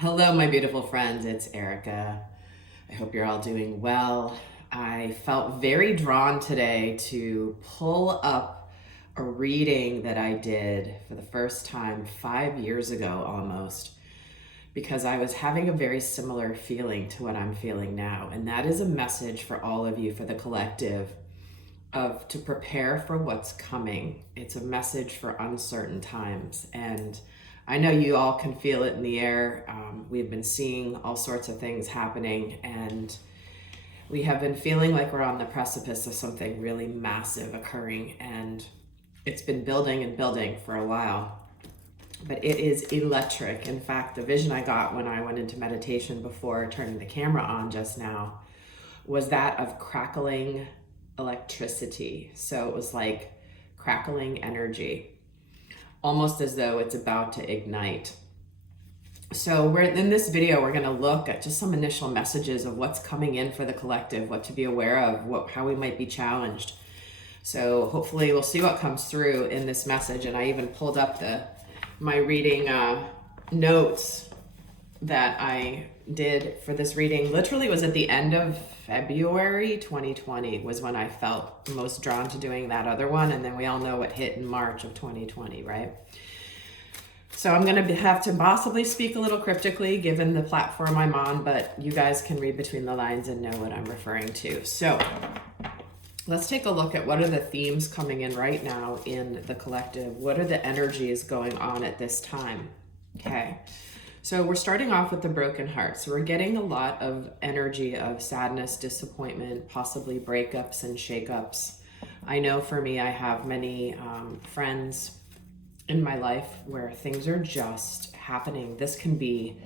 Hello, my beautiful friends. It's Erica. I hope you're all doing well. I felt very drawn today to pull up a reading that I did for the first time 5 years ago almost, because I was having a very similar feeling to what I'm feeling now. And that is a message for all of you, for the collective, of to prepare for what's coming. It's a message for uncertain times. And I know you all can feel it in the air. We've been seeing all sorts of things happening, and we have been feeling like we're on the precipice of something really massive occurring, and it's been building and building for a while. But it is electric. In fact, the vision I got when I went into meditation before turning the camera on just now was that of crackling electricity. So it was like crackling energy, almost as though it's about to ignite. So we're in this video, we're going to look at just some initial messages of what's coming in for the collective, what to be aware of, how we might be challenged. So hopefully we'll see what comes through in this message. And I even pulled up my reading notes that I did for this reading. Literally it was at the end of February 2020 was when I felt most drawn to doing that other one. And then we all know what hit in March of 2020, right? So I'm going to have to possibly speak a little cryptically given the platform I'm on, but you guys can read between the lines and know what I'm referring to. So let's take a look at what are the themes coming in right now in the collective. What are the energies going on at this time? Okay. So we're starting off with the broken heart. So we're getting a lot of energy of sadness, disappointment, possibly breakups and shakeups. I know for me, I have many friends in my life where things are just happening. This can be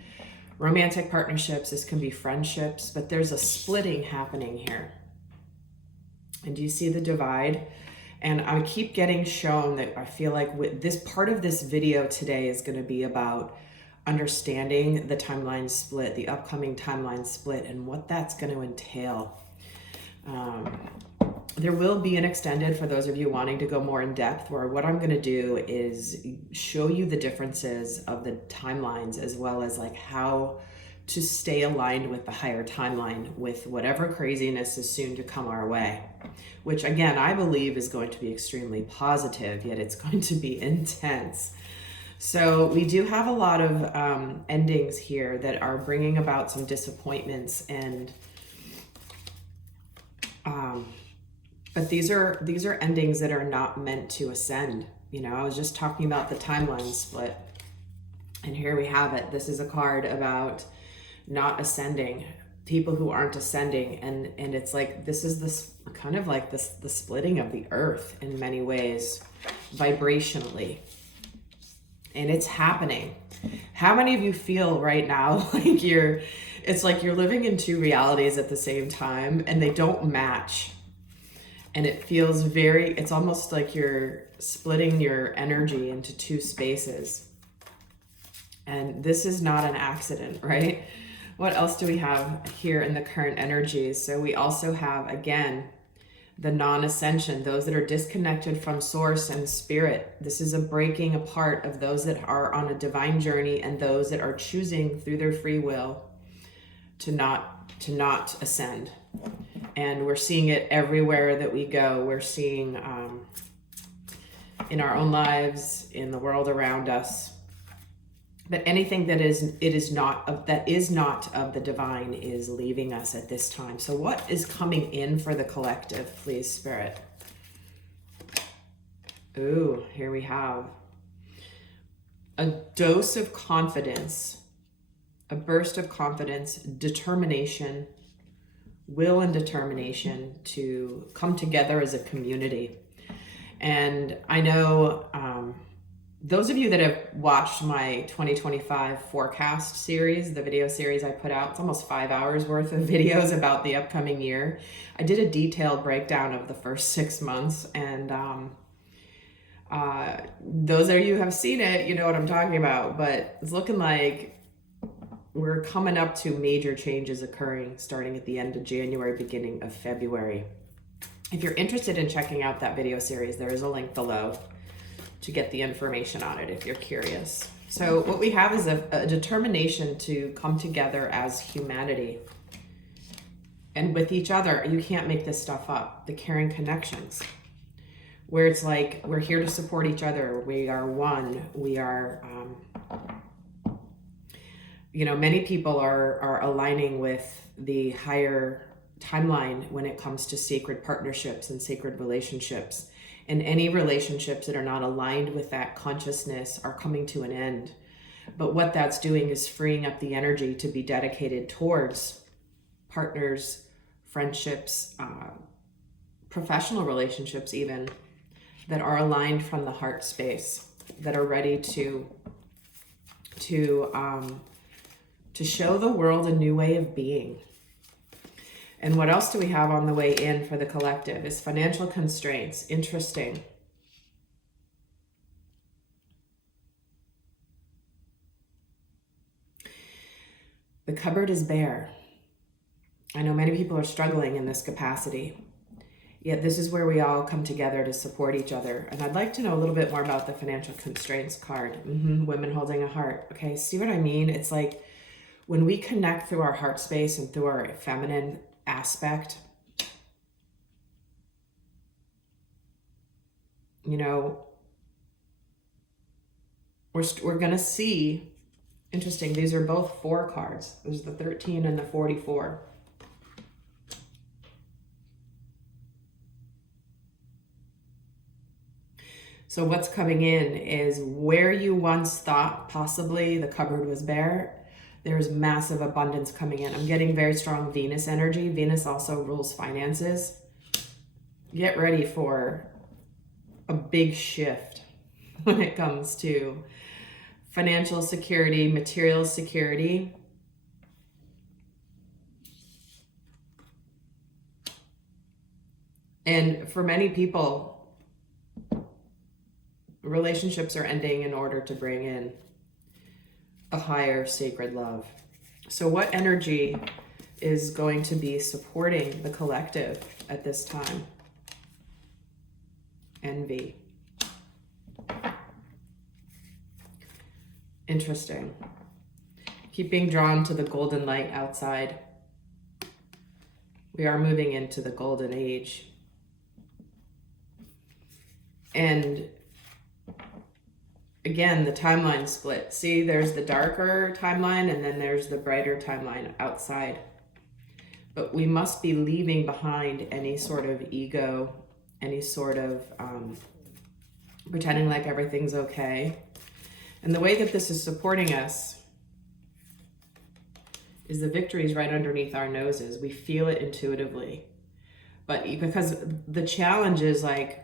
romantic partnerships, this can be friendships, but there's a splitting happening here. And do you see the divide? And I keep getting shown that I feel like with this part of this video today is going to be about understanding the timeline split, the upcoming timeline split, and what that's going to entail. There will be an extended for those of you wanting to go more in depth, where what I'm going to do is show you the differences of the timelines, as well as like how to stay aligned with the higher timeline with whatever craziness is soon to come our way, which again, I believe is going to be extremely positive, yet it's going to be intense. So we do have a lot of endings here that are bringing about some disappointments, and but these are endings that are not meant to ascend. You know, I was just talking about the timeline split, and here we have it. This is a card about not ascending, people who aren't ascending, and it's like this is this kind of like this the splitting of the earth in many ways, vibrationally. And it's happening. How many of you feel right now like it's like you're living in two realities at the same time and they don't match? And it feels it's almost like you're splitting your energy into two spaces. And this is not an accident, right? What else do we have here in the current energies? So we also have, again, the non-ascension, those that are disconnected from source and spirit. This is a breaking apart of those that are on a divine journey and those that are choosing through their free will to not ascend. And we're seeing it everywhere that we go. We're seeing in our own lives, in the world around us. But anything that is not of the divine is leaving us at this time. So what is coming in for the collective, please, Spirit? Ooh, here we have a dose of confidence, a burst of confidence, determination, will and determination to come together as a community. And I know those of you that have watched my 2025 forecast series, the video series I put out, it's almost 5 hours worth of videos about the upcoming year. I did a detailed breakdown of the first 6 months, and those of you who have seen it, you know what I'm talking about. But it's looking like we're coming up to major changes occurring starting at the end of January, beginning of February. If you're interested in checking out that video series, there is a link below to get the information on it if you're curious. So what we have is a determination to come together as humanity. And with each other, you can't make this stuff up. The caring connections, where it's like, we're here to support each other. We are one. We are, many people are aligning with the higher timeline when it comes to sacred partnerships and sacred relationships. And any relationships that are not aligned with that consciousness are coming to an end. But what that's doing is freeing up the energy to be dedicated towards partners, friendships, professional relationships even, that are aligned from the heart space, that are ready to show the world a new way of being. And what else do we have on the way in for the collective is financial constraints. Interesting. The cupboard is bare. I know many people are struggling in this capacity, yet this is where we all come together to support each other. And I'd like to know a little bit more about the financial constraints card. Women holding a heart. Okay, see what I mean? It's like when we connect through our heart space and through our feminine aspect, we're going to see, interesting, these are both 4 cards. There's the 13 and the 44. So what's coming in is where you once thought possibly the cupboard was bare, there's massive abundance coming in. I'm getting very strong Venus energy. Venus also rules finances. Get ready for a big shift when it comes to financial security, material security. And for many people, relationships are ending in order to bring in a higher sacred love. So what energy is going to be supporting the collective at this time? Envy. Interesting. Keep being drawn to the golden light outside. We are moving into the golden age. And again, the timeline split. See, there's the darker timeline and then there's the brighter timeline outside. But we must be leaving behind any sort of ego, any sort of pretending like everything's okay. And the way that this is supporting us is the victory is right underneath our noses. We feel it intuitively. But because the challenge is like,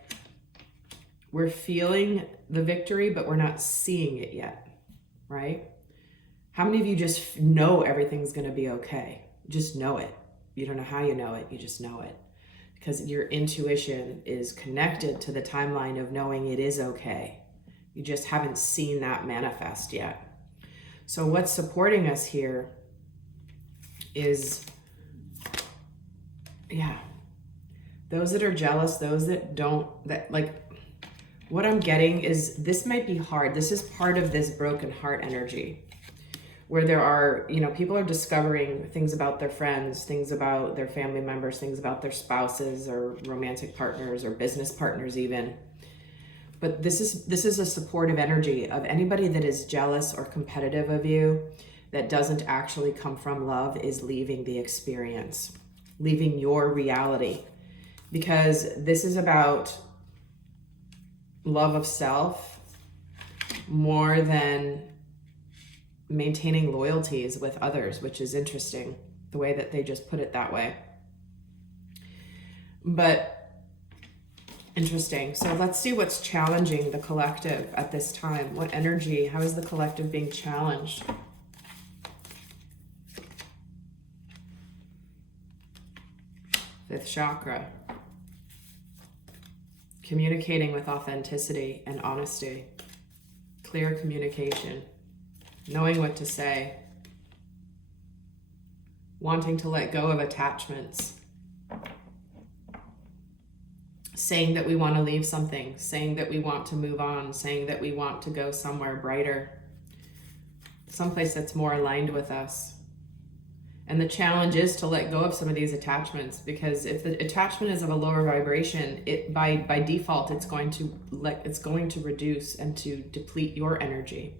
we're feeling the victory, but we're not seeing it yet, right? How many of you just know everything's going to be okay? Just know it. You don't know how you know it, you just know it. Because your intuition is connected to the timeline of knowing it is okay. You just haven't seen that manifest yet. So what's supporting us here is, those that are jealous, those that don't, what I'm getting is this might be hard. This is part of this broken heart energy where there are, people are discovering things about their friends, things about their family members, things about their spouses or romantic partners or business partners even. But this is a supportive energy of anybody that is jealous or competitive of you that doesn't actually come from love is leaving the experience, leaving your reality. Because this is about love of self more than maintaining loyalties with others, which is interesting, the way that they just put it that way. But interesting. So let's see what's challenging the collective at this time. What energy? How is the collective being challenged? Fifth chakra. Communicating with authenticity and honesty. Clear communication. Knowing what to say. Wanting to let go of attachments. Saying that we want to leave something. Saying that we want to move on. Saying that we want to go somewhere brighter. someplace that's more aligned with us. And the challenge is to let go of some of these attachments, because if the attachment is of a lower vibration, it by default it's going to reduce and to deplete your energy.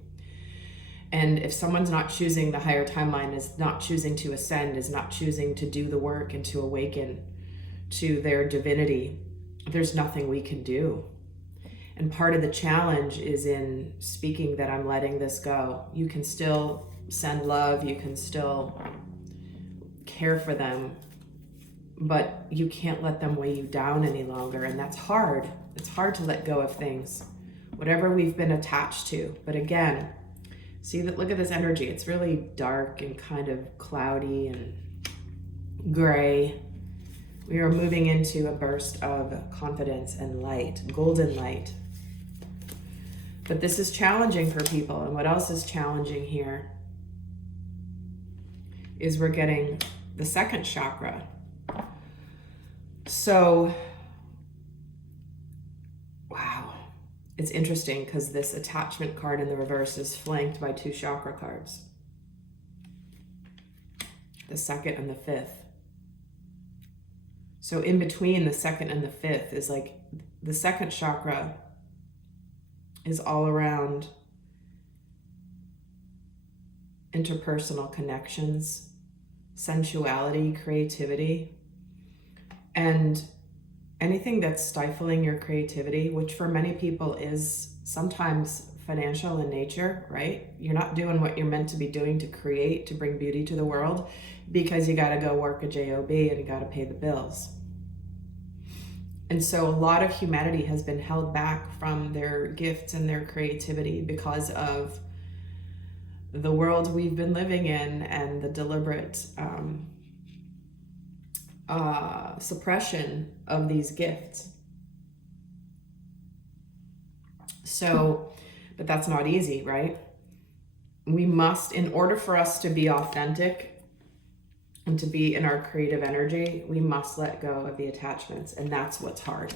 And if someone's not choosing the higher timeline, is not choosing to ascend, is not choosing to do the work and to awaken to their divinity, there's nothing we can do. And part of the challenge is in speaking that I'm letting this go. You can still send love, you can still care for them, but you can't let them weigh you down any longer. And that's hard. It's hard to let go of things, whatever we've been attached to. But again, see that, look at this energy. It's really dark and kind of cloudy and gray. We are moving into a burst of confidence and light, golden light. But this is challenging for people. And what else is challenging here is we're getting the second chakra. So, wow. It's interesting because this attachment card in the reverse is flanked by two chakra cards. The second and the fifth. So in between the second and the fifth is like, the second chakra is all around interpersonal connections, sensuality, creativity, and anything that's stifling your creativity, which for many people is sometimes financial in nature, right? You're not doing what you're meant to be doing to create, to bring beauty to the world, because you got to go work a job and you got to pay the bills. And so a lot of humanity has been held back from their gifts and their creativity because of the world we've been living in and the deliberate suppression of these gifts. So, but that's not easy, right? We must, in order for us to be authentic and to be in our creative energy, we must let go of the attachments, and that's what's hard.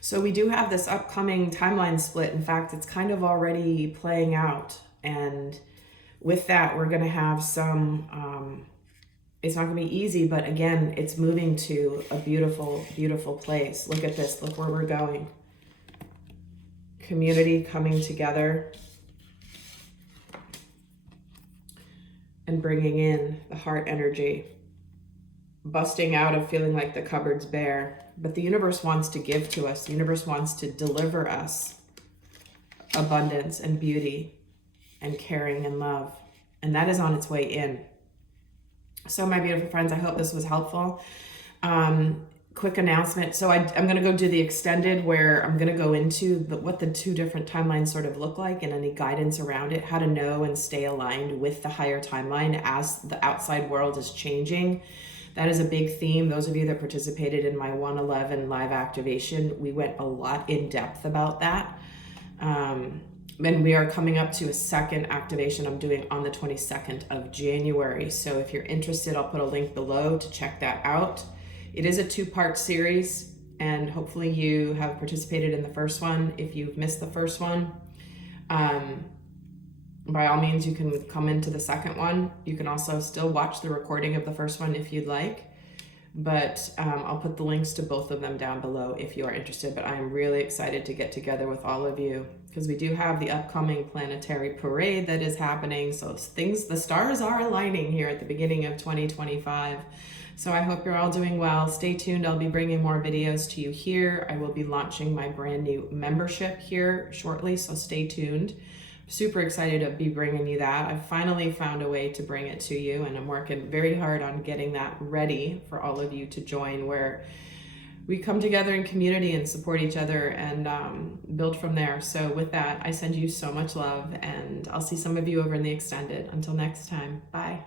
So we do have this upcoming timeline split. In fact, it's kind of already playing out. And with that, we're going to have some, it's not going to be easy, but again, it's moving to a beautiful, beautiful place. Look at this. Look where we're going. Community coming together and bringing in the heart energy, busting out of feeling like the cupboard's bare. But the universe wants to give to us. The universe wants to deliver us abundance and beauty and caring and love. And that is on its way in. So my beautiful friends, I hope this was helpful. Quick announcement. So I'm going to go do the extended, where I'm going to go into what the two different timelines sort of look like and any guidance around it, how to know and stay aligned with the higher timeline as the outside world is changing. That is a big theme. Those of you that participated in my 111 live activation, we went a lot in depth about that. And we are coming up to a second activation I'm doing on the 22nd of January. So if you're interested, I'll put a link below to check that out. It is a 2-part series, and hopefully you have participated in the first one. If you've missed the first one, by all means, you can come into the second one. You can also still watch the recording of the first one if you'd like. But I'll put the links to both of them down below if you are interested. But I'm really excited to get together with all of you, because we do have the upcoming planetary parade that is happening. So the stars are aligning here at the beginning of 2025. So I hope you're all doing well. Stay tuned. I'll be bringing more videos to you here. I will be launching my brand new membership here shortly, so stay tuned. Super excited to be bringing you that. I've finally found a way to bring it to you, and I'm working very hard on getting that ready for all of you to join, where we come together in community and support each other and build from there. So with that, I send you so much love, and I'll see some of you over in the extended. Until next time, bye.